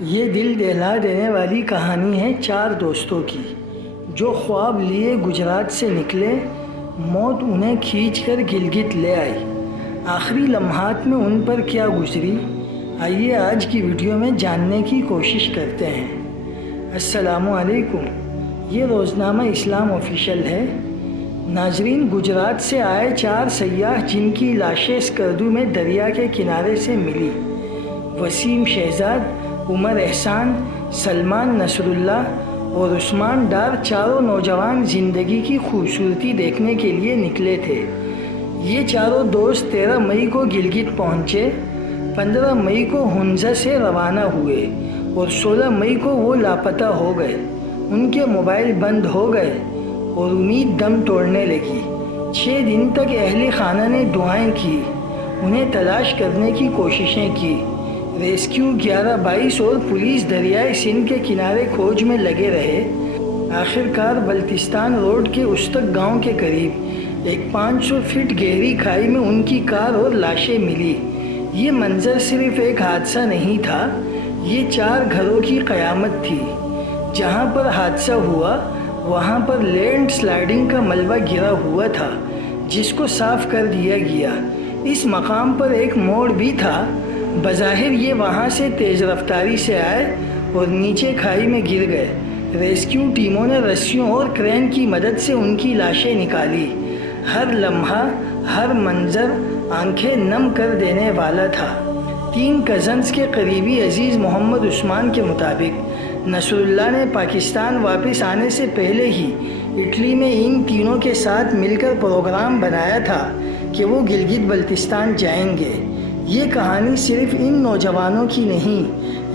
یہ دل دہلا دینے والی کہانی ہے چار دوستوں کی جو خواب لیے گجرات سے نکلے۔ موت انہیں کھینچ کر گلگت لے آئی۔ آخری لمحات میں ان پر کیا گزری، آئیے آج کی ویڈیو میں جاننے کی کوشش کرتے ہیں۔ السلام علیکم، یہ روزنامہ اسلام آفیشیل ہے۔ ناظرین، گجرات سے آئے چار سیاح جن کی لاشیں اسکردو میں دریا کے کنارے سے ملی۔ وسیم شہزاد، عمر احسان، سلمان نصر اللہ اور عثمان ڈار چاروں نوجوان زندگی کی خوبصورتی دیکھنے کے لیے نکلے تھے۔ یہ چاروں دوست 13 مئی کو گلگت پہنچے، 15 مئی کو ہنزا سے روانہ ہوئے اور 16 مئی کو وہ لاپتہ ہو گئے۔ ان کے موبائل بند ہو گئے اور امید دم توڑنے لگی۔ 6 دن تک اہل خانہ نے دعائیں کی، انہیں تلاش کرنے کی کوششیں کی۔ ریسکیو 11-22 اور پولیس دریائے سندھ کے کنارے کھوج میں لگے رہے۔ آخرکار بلتستان روڈ کے استک گاؤں کے قریب ایک 500 فٹ گہری کھائی میں ان کی کار اور لاشیں ملی۔ یہ منظر صرف ایک حادثہ نہیں تھا، یہ 4 گھروں کی قیامت تھی۔ جہاں پر حادثہ ہوا وہاں پر لینڈ سلائیڈنگ کا ملبہ گرا ہوا تھا جس کو صاف کر دیا گیا۔ اس مقام پر ایک موڑ بھی تھا۔ بظاہر یہ وہاں سے تیز رفتاری سے آئے اور نیچے کھائی میں گر گئے۔ ریسکیو ٹیموں نے رسیوں اور کرین کی مدد سے ان کی لاشیں نکالی۔ ہر لمحہ، ہر منظر آنکھیں نم کر دینے والا تھا۔ 3 کزنز کے قریبی عزیز محمد عثمان کے مطابق نصر اللہ نے پاکستان واپس آنے سے پہلے ہی اٹلی میں ان تینوں کے ساتھ مل کر پروگرام بنایا تھا کہ وہ گلگت بلتستان جائیں گے۔ یہ کہانی صرف ان نوجوانوں کی نہیں،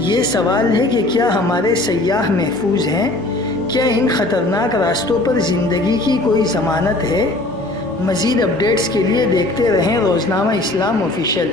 یہ سوال ہے کہ کیا ہمارے سیاح محفوظ ہیں؟ کیا ان خطرناک راستوں پر زندگی کی کوئی ضمانت ہے؟ مزید اپڈیٹس کے لیے دیکھتے رہیں روزنامہ اسلام آفیشیل۔